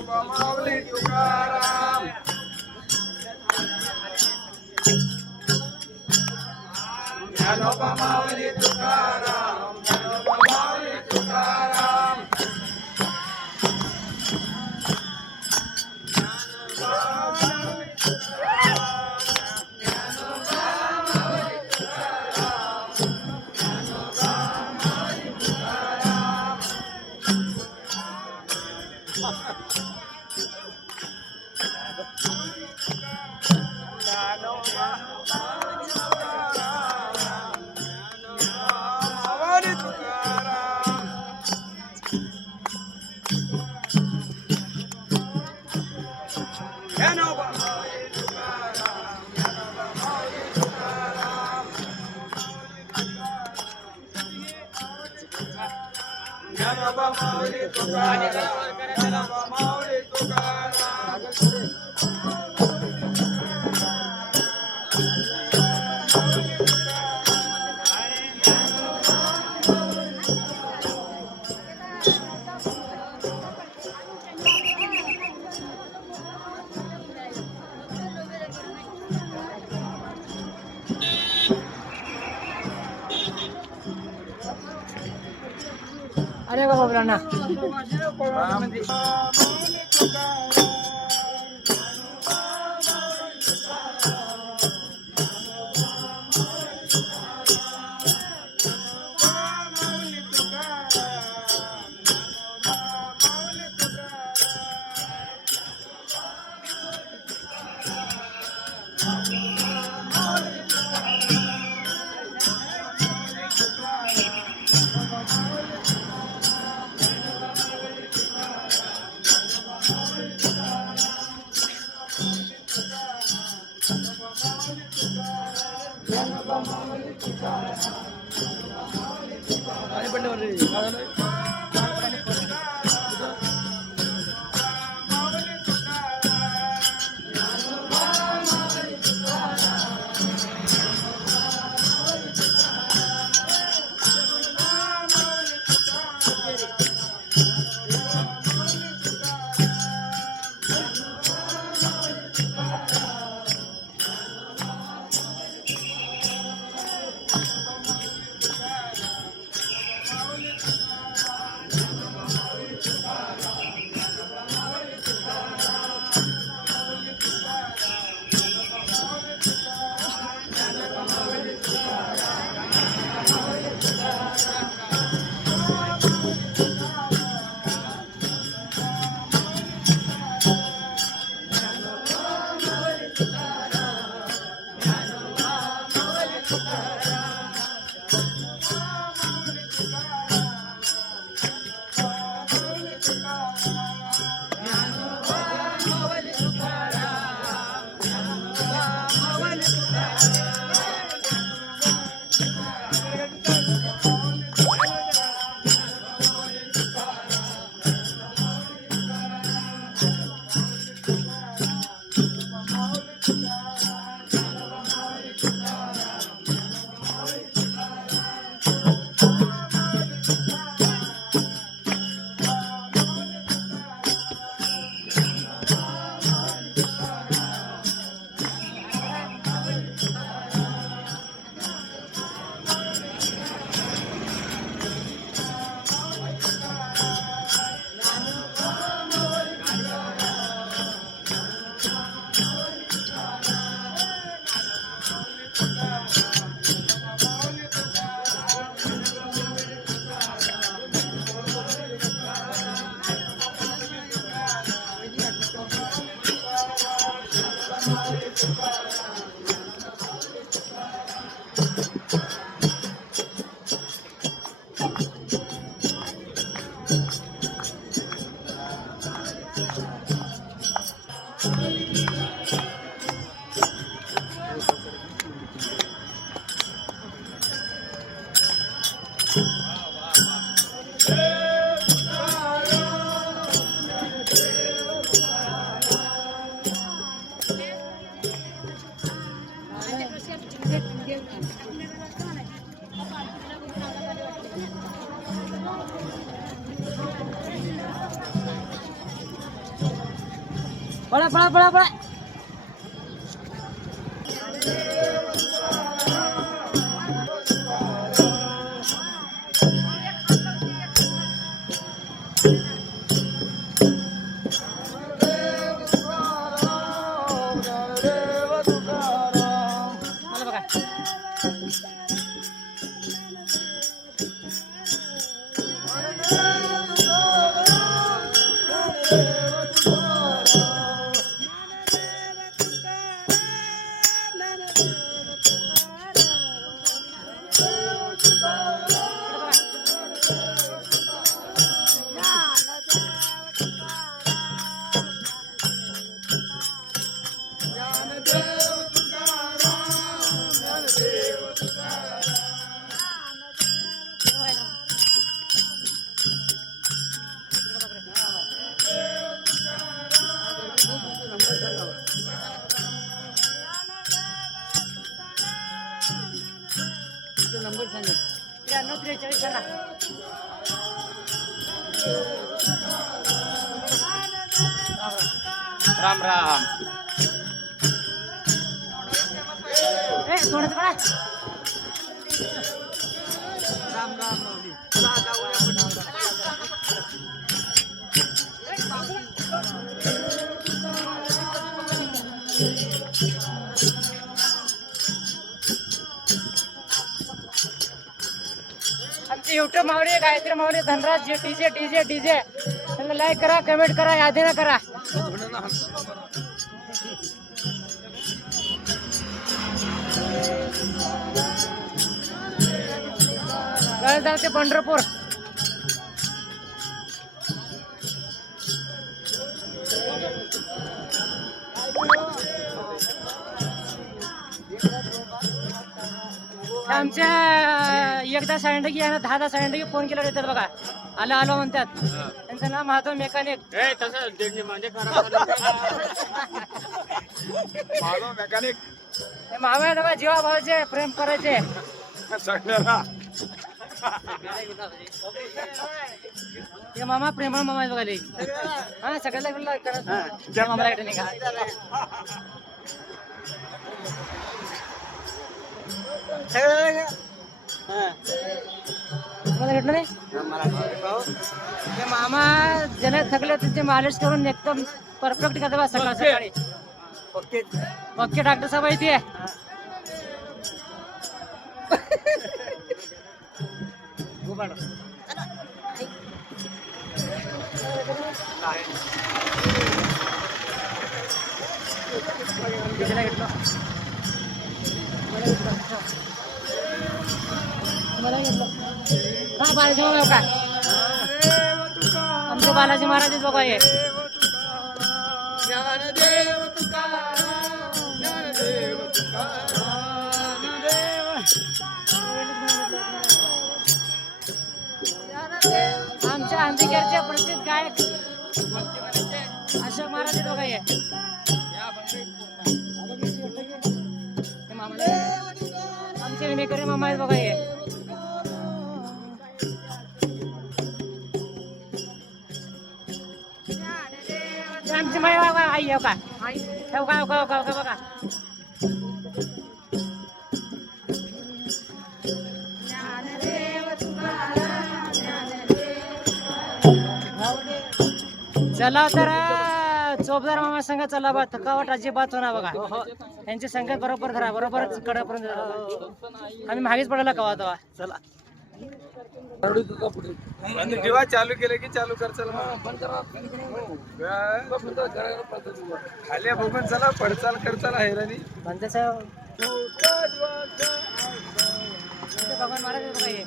माऊली तुकाराम ज्ञानोबा माऊली तुकाराम ज्ञानोबा माऊली तुकाराम ज्ञानोबा माऊली तुकाराम माऊली अरे बाबा राणा पळा पळा पळा पळा. मला बघा. नंबर सांगा. 93 43 सांगा. राम राम. थोडंसं बघा. राम राम माऊली. चला जाऊया आपण. आमचे युट्यूब मावळे गायत्री मावळे धनराज डीजे डीजे डीजे त्यांना लाईक करा कमेंट करा यादी ना करा. जळगाव ते पंढरपूर. आमच्या एकदा सांडगी आहे ना 10 सांडगी फोन केला येतात बघा. आलो आलो म्हणतात. त्यांचं नाव महादेव मेकॅनिक. माझा मेकॅनिक मामा आहे बघा जीवा भावाचे प्रेम करायचे. सगळ्याला हे मामा प्रेमा मामा बघा लई. हा सगळ्याला मामाला भेटून निघा. तुम्हाला भेटलं नाही. ते मामा ज्याला थकले त्यांचे मालिश करून एकदम परफेक्ट करते बा सकाळ सकाळी. ओके डॉक्टर साहेब आहे ते. हा बालाजी महाराज का आमचे बालाजी महाराज बघा हे. ज्ञानदेव तुकाराम ज्ञानदेव तुकाराम आमच्या अंबिकेरचे प्रसिद्ध गायक अशोक महाराज बघा हे. आमचे विनेकरी मामा आहेत बघा हे. आमची माय बघा आई हो का हो का हो का हो का हो का बघा. चला तर चोपदार मामा संघ चला बा. थकावट अजिबात होणार बघा. त्यांची संगत बरोबर धरा बरोबर कडेपर्यंत. आम्ही मागेच पडायला कवा तेव्हा. चला जेव्हा चालू केलं की चालू कर. चला खाली बघून चला पडचाल कर. चला हैराणी भगवान महाराज बघा हे.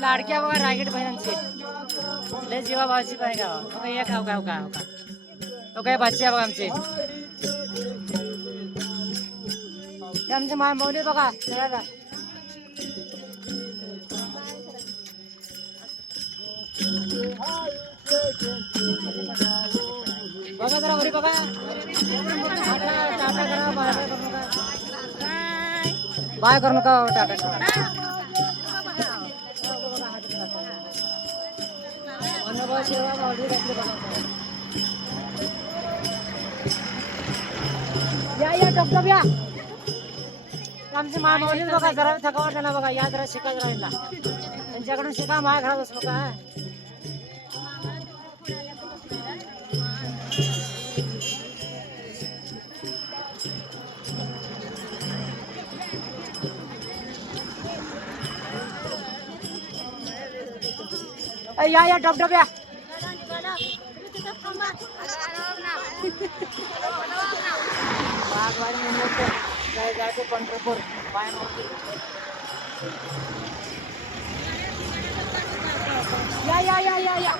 लाडक्या बघा रागीट बहिणांची लय जीवा भावाची काय गाव एक गाव गाव गाव का काय बच्चे बघा आमचे. आमचे माय मौली बघा. बघा जरा वरी बघा. टाटा करा, बाय करू नका. टाटा अनुभव सेवा मावळी घातली बघा. या टपटप या. आमची मावली बघा जरा थकावट ना बघा. या जरा शिका जरा यांना. त्यांच्याकडून शिका. माय घरात बसलो का. या टपटप या. बागवाडी मुंबई जायचे पंढरपूर बाय या.